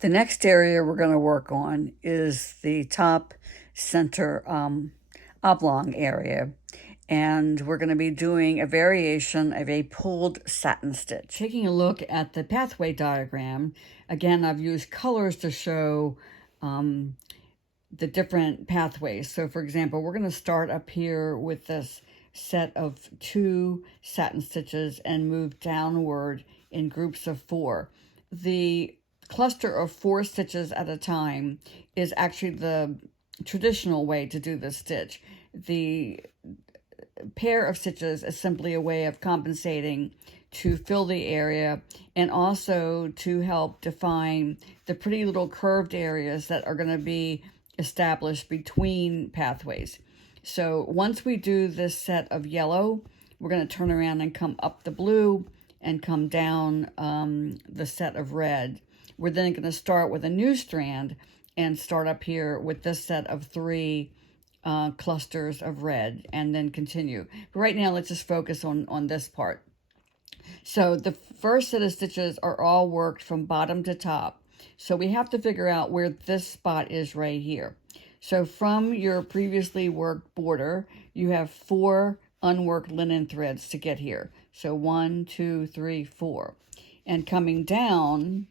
The next area we're going to work on is the top center oblong area. And we're going to be doing a variation of a pulled satin stitch. Taking a look at the pathway diagram, again, I've used colors to show the different pathways. So for example, we're going to start up here with this set of 2 satin stitches and move downward in groups of 4. The cluster of 4 stitches at a time is actually the traditional way to do this stitch. The pair of stitches is simply a way of compensating to fill the area and also to help define the pretty little curved areas that are going to be established between pathways. So once we do this set of yellow, we're going to turn around and come up the blue and come down the set of red. We're then going to start with a new strand and start up here with this set of 3 clusters of red and then continue. But right now, let's just focus on this part. So the first set of stitches are all worked from bottom to top. So we have to figure out where this spot is right here. So from your previously worked border, you have 4 unworked linen threads to get here. So 1, 2, 3, 4. And coming down,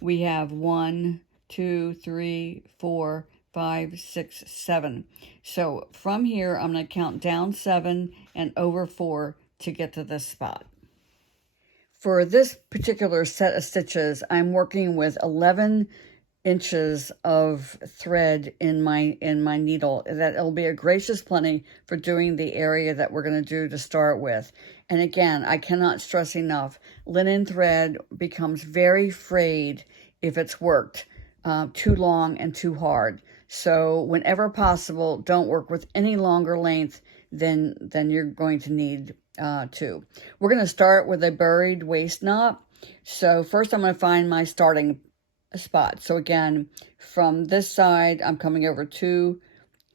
we have 1, 2, 3, 4, 5, 6, 7. So from here, I'm going to count down 7 and over 4 to get to this spot. For this particular set of stitches, I'm working with 11 inches of thread in my needle. That it'll be a gracious plenty for doing the area that we're going to do to start with. And again, I cannot stress enough, linen thread becomes very frayed if it's worked too long and too hard. So whenever possible, don't work with any longer length than you're going to need to. We're going to start with a buried waist knot. So first I'm going to find my starting spot. So again, from this side, I'm coming over 2,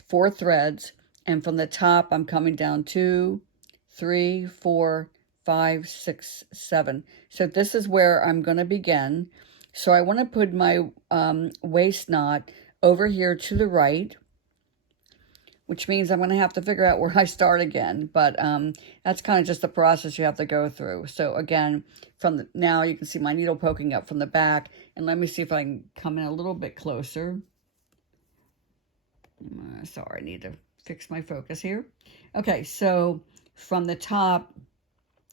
4 threads, and from the top, I'm coming down 2, 3, 4, 5, 6, 7. So this is where I'm going to begin. So I want to put my waist knot over here to the right, which means I'm going to have to figure out where I start again. But that's kind of just the process you have to go through. So again, now you can see my needle poking up from the back. And let me see if I can come in a little bit closer. Sorry, I need to fix my focus here. Okay, so from the top,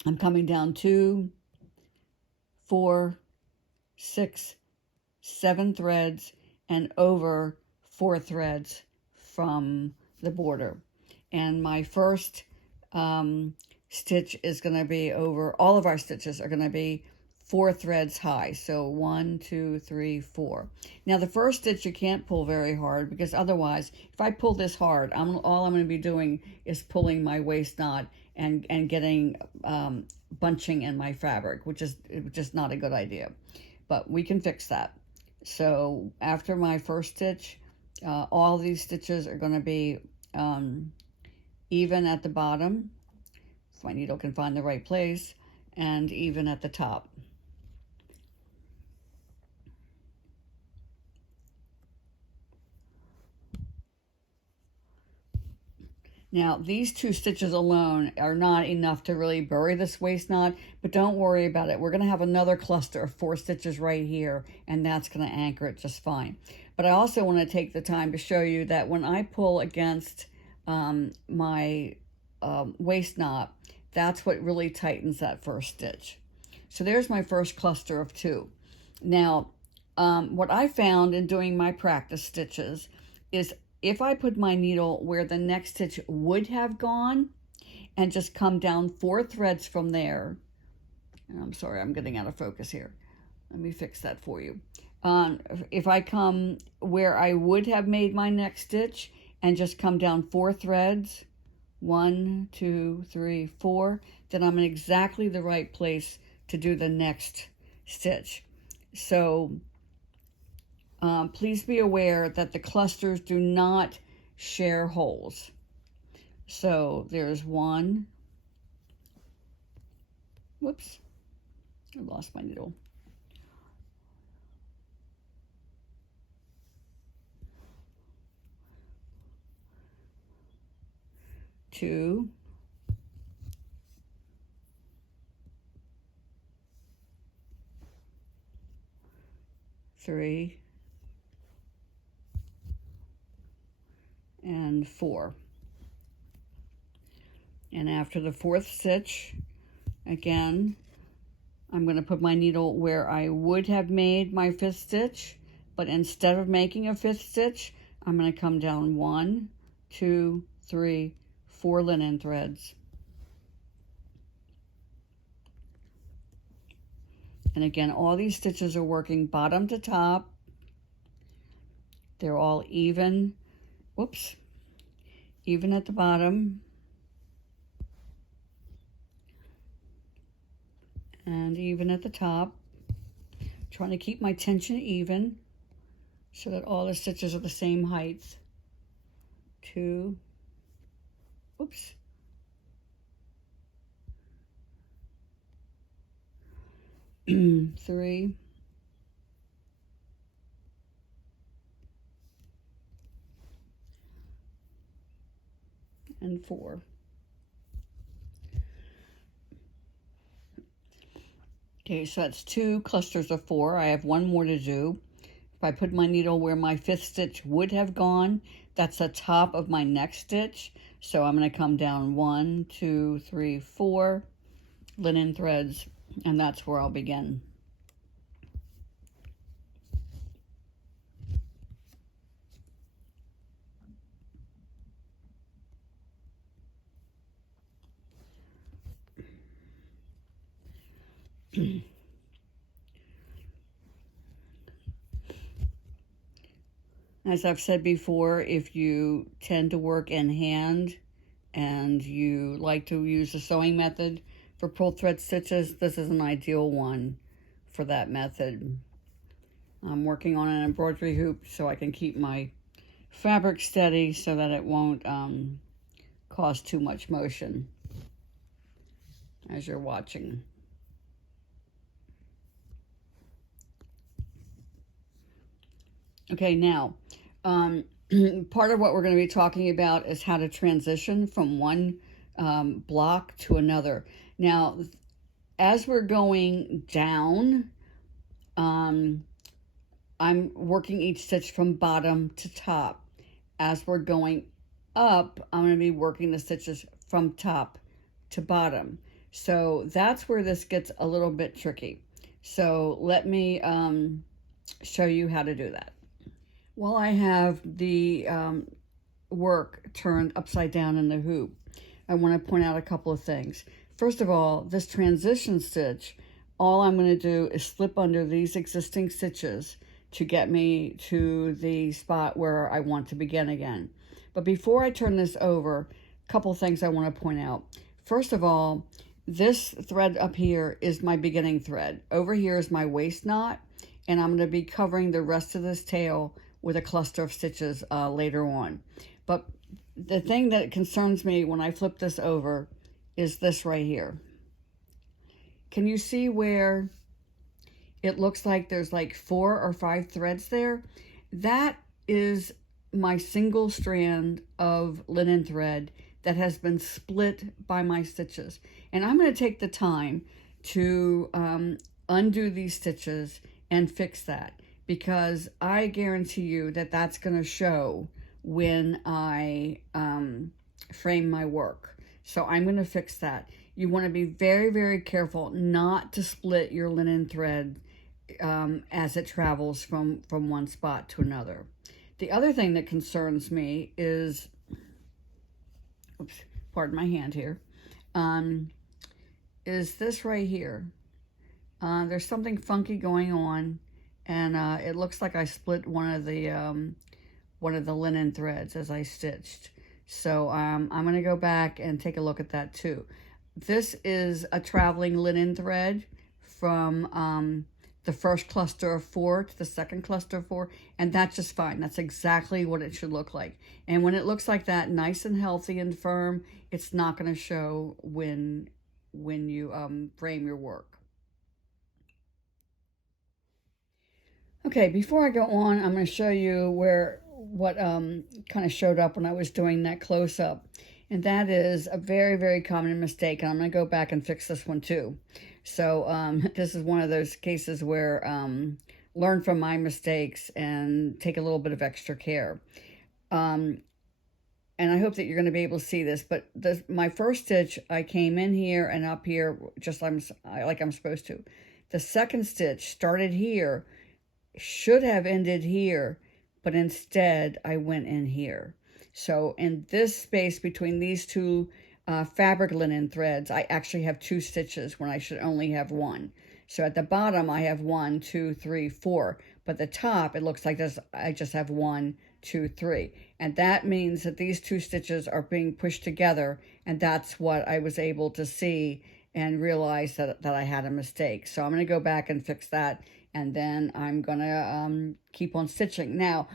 I'm coming down 2, 4, 6, 7 threads and over 4 threads from the border. And my first stitch is going to be over, all of our stitches are going to be 4 threads high. So 1, 2, 3, 4. Now the first stitch you can't pull very hard because otherwise, if I pull this hard, all I'm going to be doing is pulling my waist knot and getting bunching in my fabric, which is just not a good idea. But we can fix that. So after my first stitch, all these stitches are going to be even at the bottom, so my needle can find the right place, and even at the top. Now, these 2 stitches alone are not enough to really bury this waist knot, but don't worry about it. We're going to have another cluster of 4 stitches right here, and that's going to anchor it just fine. But I also want to take the time to show you that when I pull against my waist knot, that's what really tightens that first stitch. So there's my first cluster of 2. Now, what I found in doing my practice stitches is if I put my needle where the next stitch would have gone and just come down 4 threads from there, and I'm sorry, I'm getting out of focus here. Let me fix that for you. If I come where I would have made my next stitch and just come down 4 threads, 1, 2, 3, 4, then I'm in exactly the right place to do the next stitch. So please be aware that the clusters do not share holes. So there's 1. Whoops, I lost my needle. 2, 3, and 4. And after the 4th stitch, again, I'm going to put my needle where I would have made my 5th stitch, but instead of making a 5th stitch, I'm going to come down 1, 2, 3, 4 linen threads. And again, all these stitches are working bottom to top. They're all even, whoops, even at the bottom. And even at the top. Trying to keep my tension even so that all the stitches are the same height. 2, oops. 3, and 4. Okay, so that's 2 clusters of 4. I have 1 more to do. If I put my needle where my 5th stitch would have gone, that's the top of my next stitch. So I'm going to come down 1, 2, 3, 4 linen threads, and that's where I'll begin. As I've said before, if you tend to work in hand and you like to use the sewing method for pull thread stitches, this is an ideal one for that method. I'm working on an embroidery hoop so I can keep my fabric steady so that it won't cause too much motion as you're watching. Okay, now, part of what we're going to be talking about is how to transition from one block to another. Now, as we're going down, I'm working each stitch from bottom to top. As we're going up, I'm going to be working the stitches from top to bottom. So that's where this gets a little bit tricky. So let me show you how to do that. While I have the work turned upside down in the hoop, I want to point out a couple of things. First of all, this transition stitch, all I'm going to do is slip under these existing stitches to get me to the spot where I want to begin again. But before I turn this over, a couple of things I want to point out. First of all, this thread up here is my beginning thread. Over here is my waist knot, and I'm going to be covering the rest of this tail with a cluster of stitches later on. But the thing that concerns me when I flip this over is this right here. Can you see where it looks like there's like 4 or 5 threads there? That is my single strand of linen thread that has been split by my stitches. And I'm going to take the time to undo these stitches and fix that, because I guarantee you that that's going to show when I frame my work. So I'm going to fix that. You want to be very, very careful not to split your linen thread as it travels from one spot to another. The other thing that concerns me is, oops, pardon my hand here, is this right here. There's something funky going on, and it looks like I split one of the linen threads as I stitched. So I'm going to go back and take a look at that too. This is a traveling linen thread from the first cluster of 4 to the second cluster of 4, and that's just fine. That's exactly what it should look like. And when it looks like that, nice and healthy and firm, it's not going to show when you frame your work. Okay, before I go on, I'm going to show you what kind of showed up when I was doing that close-up. And that is a very, very common mistake. And I'm going to go back and fix this one too. So this is one of those cases where learn from my mistakes and take a little bit of extra care. And I hope that you're going to be able to see this. But my first stitch, I came in here and up here just like I'm supposed to. The second stitch started here, should have ended here, but instead I went in here. So in this space between these two fabric linen threads, I actually have 2 stitches when I should only have 1. So at the bottom I have 1, 2, 3, 4, but the top it looks like this. I just have 1, 2, 3, and that means that these 2 stitches are being pushed together, and that's what I was able to see and realize that I had a mistake. So I'm going to go back and fix that, and then I'm going to keep on stitching. Now,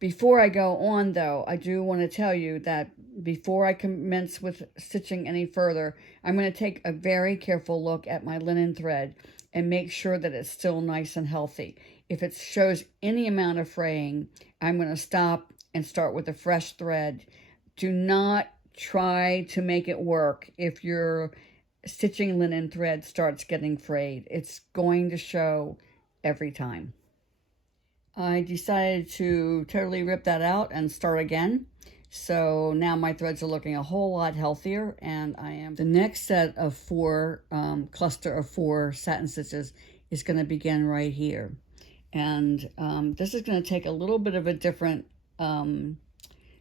before I go on, though, I do want to tell you that before I commence with stitching any further, I'm going to take a very careful look at my linen thread and make sure that it's still nice and healthy. If it shows any amount of fraying, I'm going to stop and start with a fresh thread. Do not try to make it work if your stitching linen thread starts getting frayed. It's going to show every time. I decided to totally rip that out and start again. So now my threads are looking a whole lot healthier, and the next set of 4, cluster of 4 satin stitches is going to begin right here. And this is going to take a little bit of a different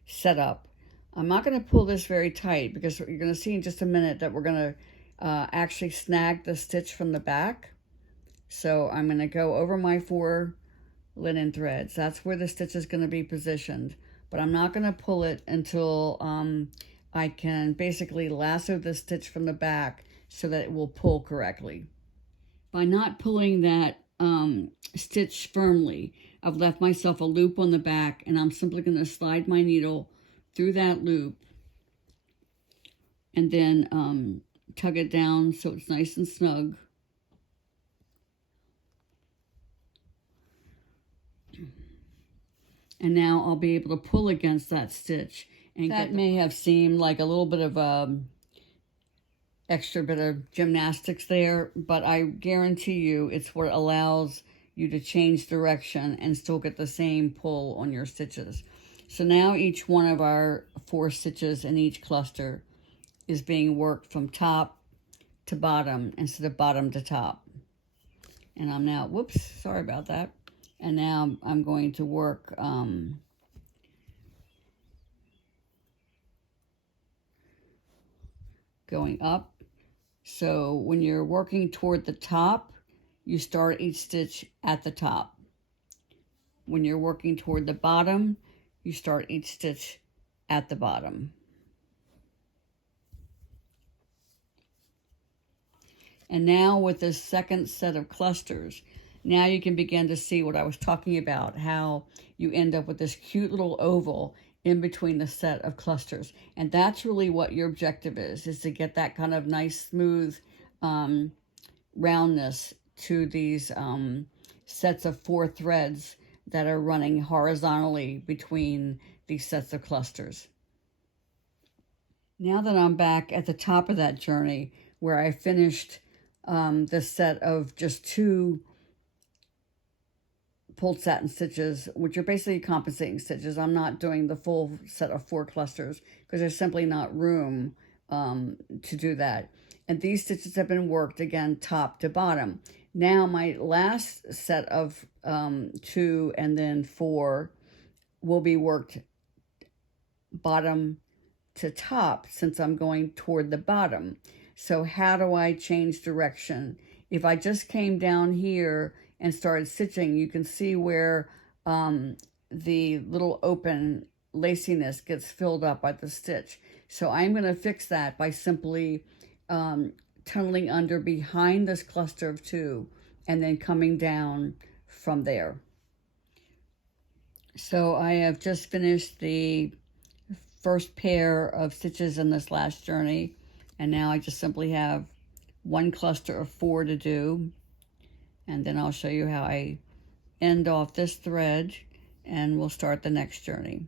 setup. I'm not going to pull this very tight because you're going to see in just a minute that we're going to actually snag the stitch from the back. So I'm going to go over my 4 linen threads. That's where the stitch is going to be positioned, but I'm not going to pull it until I can basically lasso the stitch from the back so that it will pull correctly. By not pulling that stitch firmly, I've left myself a loop on the back, and I'm simply going to slide my needle through that loop and then tug it down so it's nice and snug. And now I'll be able to pull against that stitch. And that may have seemed like a little bit of extra bit of gymnastics there, but I guarantee you it's what allows you to change direction and still get the same pull on your stitches. So now each one of our 4 stitches in each cluster is being worked from top to bottom instead of bottom to top. And I'm now, whoops, sorry about that. And now I'm going to work going up. So when you're working toward the top, you start each stitch at the top. When you're working toward the bottom, you start each stitch at the bottom. And now with this second set of clusters, now you can begin to see what I was talking about, how you end up with this cute little oval in between the set of clusters. And that's really what your objective is to get that kind of nice, smooth roundness to these sets of 4 threads that are running horizontally between these sets of clusters. Now that I'm back at the top of that journey where I finished this set of just 2 pulled satin stitches, which are basically compensating stitches. I'm not doing the full set of 4 clusters because there's simply not room to do that. And these stitches have been worked again top to bottom. Now my last set of 2 and then 4 will be worked bottom to top since I'm going toward the bottom. So how do I change direction? If I just came down here and started stitching, you can see where the little open laciness gets filled up by the stitch. So I'm going to fix that by simply tunneling under behind this cluster of 2 and then coming down from there. So I have just finished the first pair of stitches in this last journey, and now I just simply have 1 cluster of 4 to do, and then I'll show you how I end off this thread and we'll start the next journey.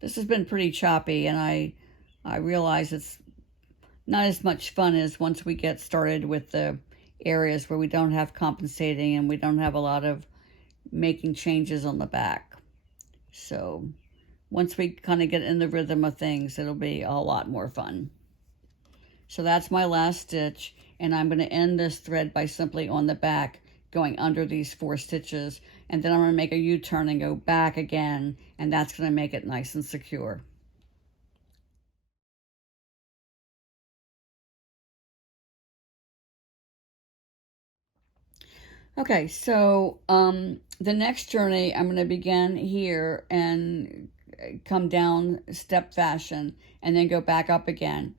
This has been pretty choppy, and I realize it's not as much fun as once we get started with the areas where we don't have compensating and we don't have a lot of making changes on the back. So once we kind of get in the rhythm of things, it'll be a lot more fun. So that's my last stitch, and I'm going to end this thread by simply on the back going under these 4 stitches, and then I'm going to make a U-turn and go back again, and that's going to make it nice and secure. Okay, so the next journey I'm going to begin here and come down step fashion and then go back up again.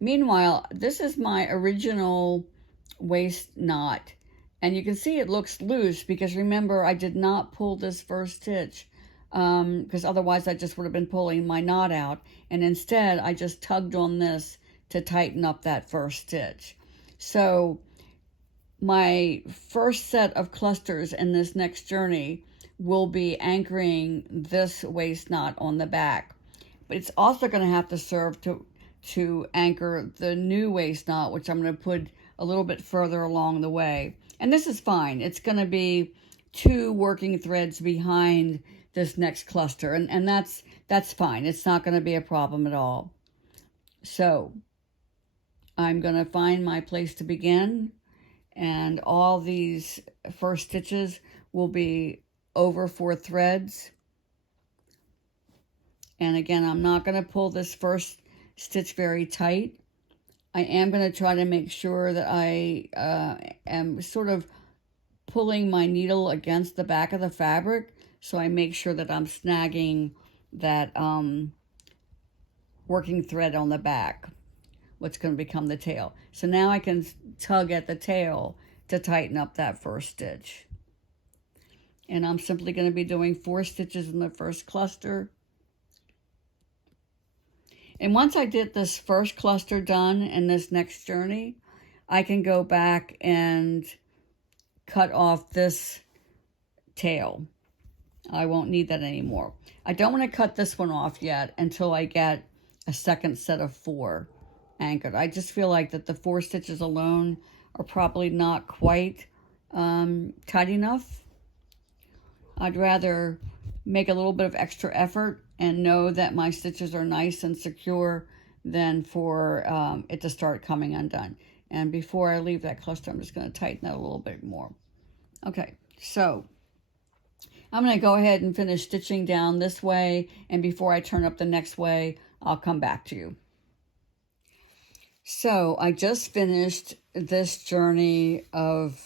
Meanwhile, this is my original waist knot, and you can see it looks loose because remember I did not pull this first stitch because otherwise I just would have been pulling my knot out, and instead I just tugged on this to tighten up that first stitch. So my first set of clusters in this next journey will be anchoring this waist knot on the back, but it's also going to have to serve to anchor the new waist knot, which I'm going to put a little bit further along the way. And this is fine. It's going to be 2 working threads behind this next cluster, and that's fine. It's not going to be a problem at all. So I'm going to find my place to begin, and all these first stitches will be over 4 threads. And again, I'm not going to pull this first stitch very tight. I am going to try to make sure that I am sort of pulling my needle against the back of the fabric, so I make sure that I'm snagging that working thread on the back, what's going to become the tail. So now I can tug at the tail to tighten up that first stitch. And I'm simply going to be doing 4 stitches in the first cluster. And once I get this first cluster done in this next journey, I can go back and cut off this tail. I won't need that anymore. I don't want to cut this one off yet until I get a second set of 4 anchored. I just feel like that the 4 stitches alone are probably not quite tight enough. I'd rather make a little bit of extra effort and know that my stitches are nice and secure than for it to start coming undone. And before I leave that cluster, I'm just going to tighten that a little bit more. Okay, so I'm going to go ahead and finish stitching down this way, and before I turn up the next way, I'll come back to you. So I just finished this journey of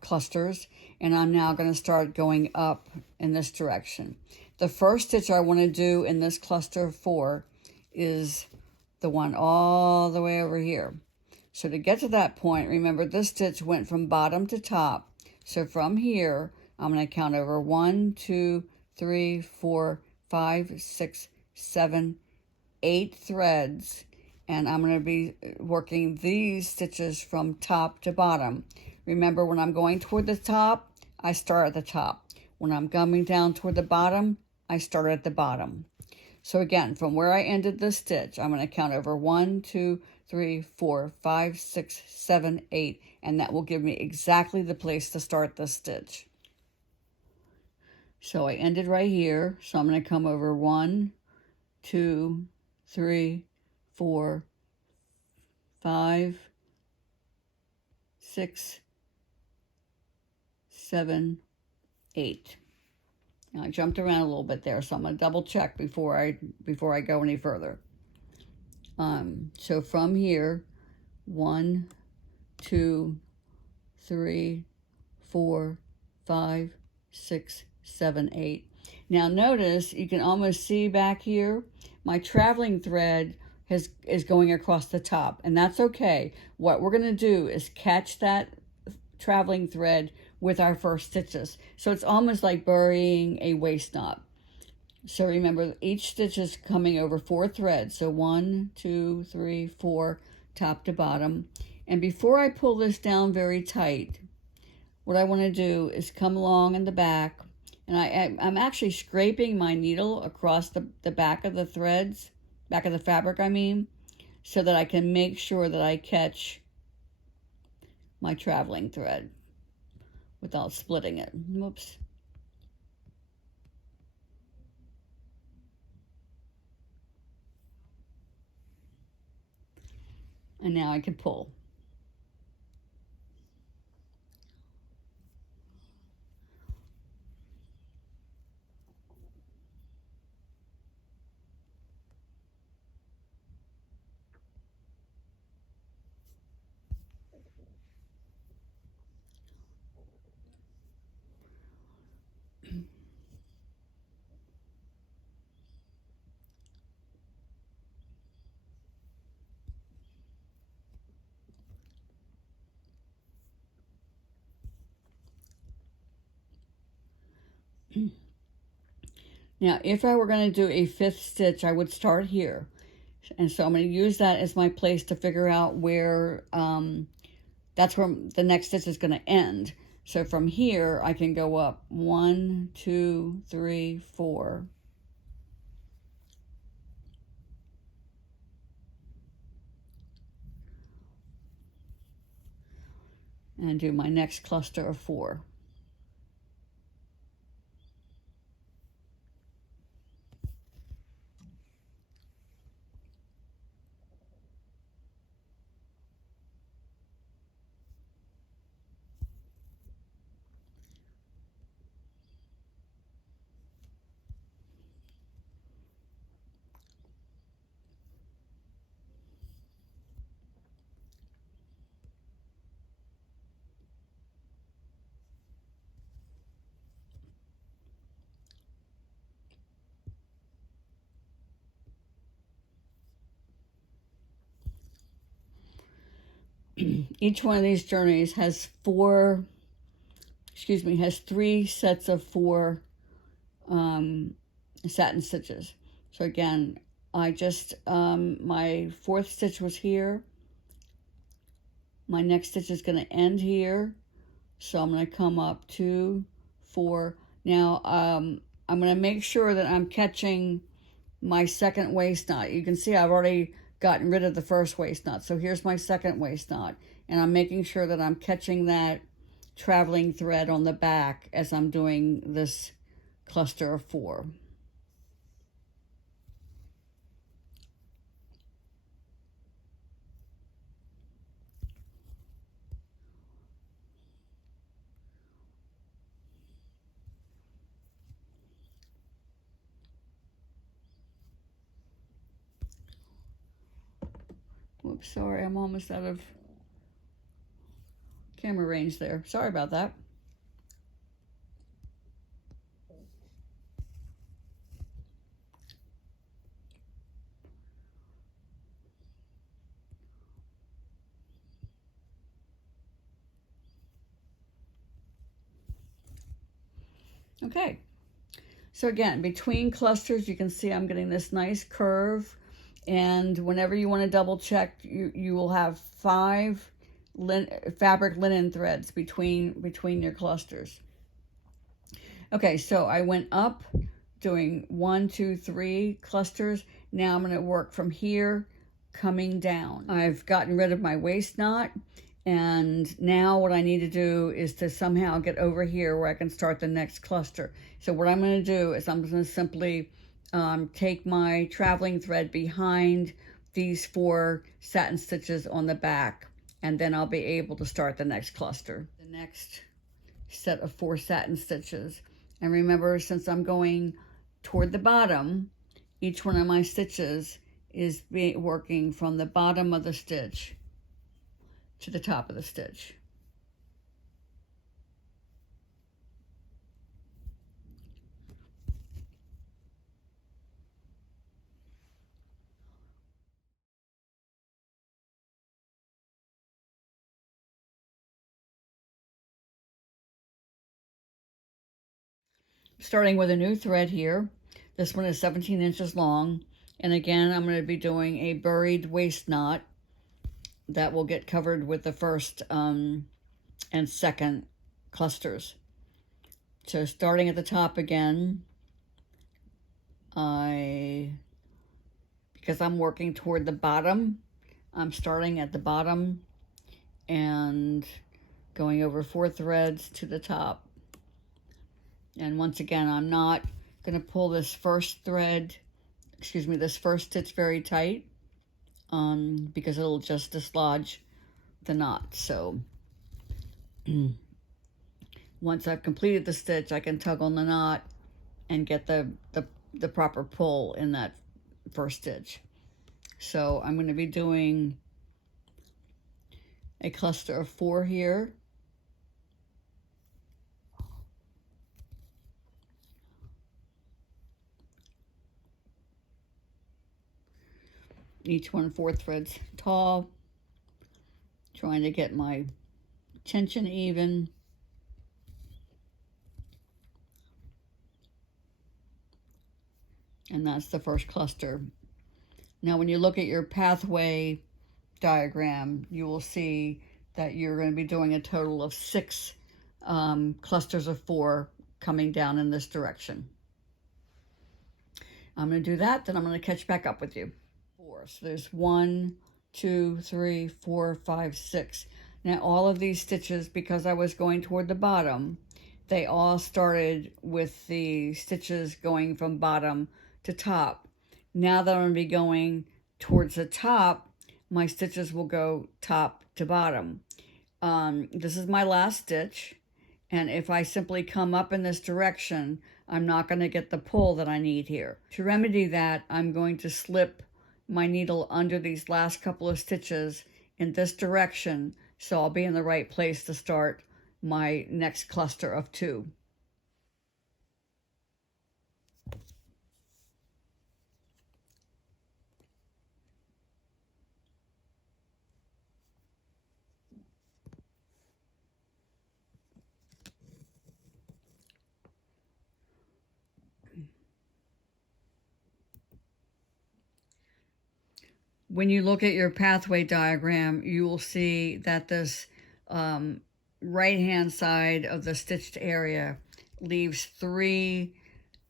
clusters, and I'm now going to start going up in this direction. The first stitch I want to do in this cluster of 4 is the one all the way over here. So to get to that point, remember this stitch went from bottom to top. So from here, I'm going to count over 1, 2, 3, 4, 5, 6, 7, 8 threads. And I'm going to be working these stitches from top to bottom. Remember, when I'm going toward the top, I start at the top. When I'm coming down toward the bottom, I start at the bottom. So again, from where I ended this stitch, I'm going to count over 1, 2, 3, 4, 5, 6, 7, 8, and that will give me exactly the place to start this stitch. So I ended right here, so I'm going to come over 1, 2, 3, 4, 5, 6, 7, 8. Now I jumped around a little bit there, so I'm going to double check before I go any further. So from here, 1, 2, 3, 4, 5, 6, 7, 8. Now notice, you can almost see back here, my traveling thread is going across the top, and that's okay. What we're going to do is catch that traveling thread with our first stitches. So it's almost like burying a waist knot. So remember, each stitch is coming over 4 threads. So 1, 2, 3, 4, top to bottom. And before I pull this down very tight, what I want to do is come along in the back And I'm actually scraping my needle across the back of the threads, back of the fabric I mean, so that I can make sure that I catch my traveling thread without splitting it. Whoops. And now I can pull. Now, if I were going to do a 5th stitch, I would start here. And so I'm going to use that as my place to figure out where, that's where the next stitch is going to end. So from here, I can go up 1, 2, 3, 4. And do my next cluster of 4. Each one of these journeys has 3 sets of 4 satin stitches. So again, I just, my 4th stitch was here. My next stitch is going to end here. So I'm going to come up 2, 4. Now, I'm going to make sure that I'm catching my second waist knot. You can see I've already gotten rid of the first waist knot. So here's my second waist knot. And I'm making sure that I'm catching that traveling thread on the back as I'm doing this cluster of 4. Whoops, sorry, I'm almost out of camera range there. Sorry about that. Okay, so again, between clusters, you can see I'm getting this nice curve. And whenever you want to double check, you will have 5 fabric linen threads between your clusters. Okay, so I went up doing 1, 2, 3 clusters. Now I'm going to work from here coming down. I've gotten rid of my waist knot, and now what I need to do is to somehow get over here where I can start the next cluster. So what I'm going to do is I'm going to simply take my traveling thread behind these 4 satin stitches on the back, and then I'll be able to start the next cluster, the next set of 4 satin stitches. And remember, since I'm going toward the bottom, each one of my stitches is working from the bottom of the stitch to the top of the stitch. Starting with a new thread here. This one is 17 inches long. And again, I'm going to be doing a buried waist knot that will get covered with the first and second clusters. So starting at the top again, because I'm working toward the bottom, I'm starting at the bottom and going over 4 threads to the top. And once again, I'm not going to pull this first stitch very tight, because it'll just dislodge the knot. So once I've completed the stitch, I can tug on the knot and get the proper pull in that first stitch. So I'm going to be doing a cluster of 4 here. Each one 4 threads tall, trying to get my tension even. And that's the first cluster. Now when you look at your pathway diagram, you will see that you're going to be doing a total of 6 clusters of 4 coming down in this direction. I'm going to do that, then I'm going to catch back up with you. 4. So there's 1, 2, 3, 4, 5, 6. Now all of these stitches, because I was going toward the bottom, they all started with the stitches going from bottom to top. Now that I'm going to be going towards the top, my stitches will go top to bottom. This is my last stitch, and if I simply come up in this direction, I'm not going to get the pull that I need here. To remedy that, I'm going to slip my needle under these last couple of stitches in this direction, so I'll be in the right place to start my next cluster of 2. When you look at your pathway diagram, you will see that this right-hand side of the stitched area leaves 3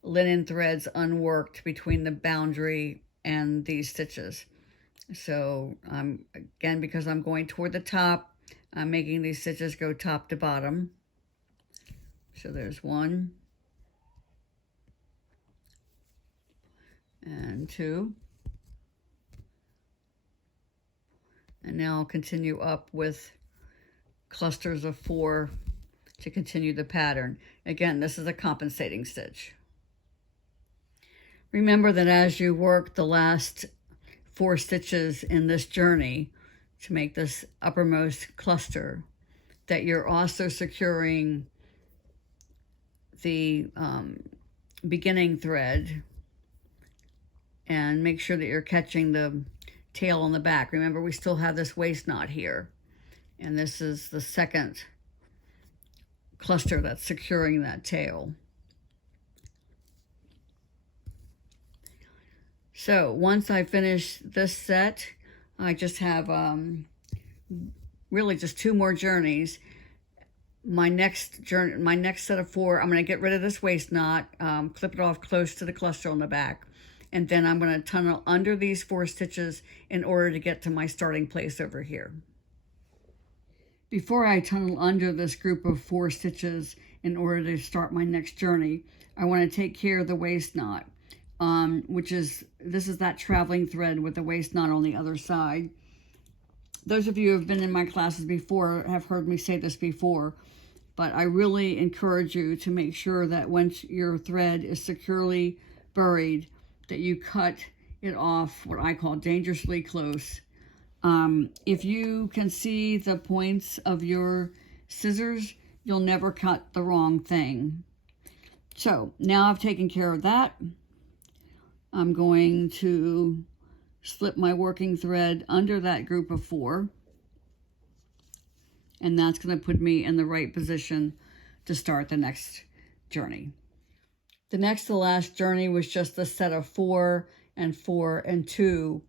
linen threads unworked between the boundary and these stitches. So again, because I'm going toward the top, I'm making these stitches go top to bottom. So there's 1 and 2. And now I'll continue up with clusters of 4 to continue the pattern. Again, this is a compensating stitch. Remember that as you work the last 4 stitches in this journey to make this uppermost cluster, that you're also securing the beginning thread, and make sure that you're catching the tail on the back. Remember, we still have this waist knot here, and this is the second cluster that's securing that tail. So once I finish this set, I just have really just 2 more journeys. My next set of 4, I'm going to get rid of this waist knot, clip it off close to the cluster on the back, and then I'm going to tunnel under these 4 stitches in order to get to my starting place over here. Before I tunnel under this group of 4 stitches in order to start my next journey, I want to take care of the waist knot, this is that traveling thread with the waist knot on the other side. Those of you who have been in my classes before have heard me say this before, but I really encourage you to make sure that once your thread is securely buried, that you cut it off what I call dangerously close. If you can see the points of your scissors, you'll never cut the wrong thing. So now I've taken care of that. I'm going to slip my working thread under that group of 4, and that's going to put me in the right position to start the next journey. The next to last journey was just a set of 4 and 4 and 2.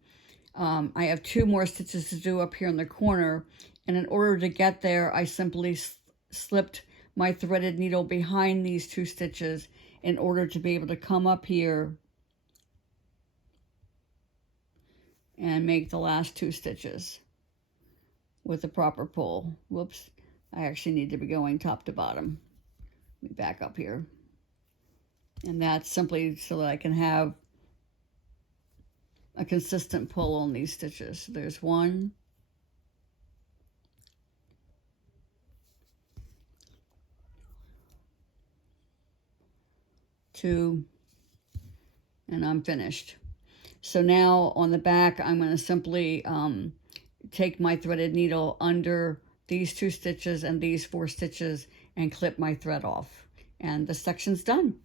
I have 2 more stitches to do up here in the corner, and in order to get there, I simply slipped my threaded needle behind these 2 stitches in order to be able to come up here and make the last 2 stitches with the proper pull. Whoops, I actually need to be going top to bottom. Let me back up here. And that's simply so that I can have a consistent pull on these stitches. There's 1, 2, and I'm finished. So now on the back, I'm going to simply take my threaded needle under these 2 stitches and these 4 stitches and clip my thread off. And the section's done.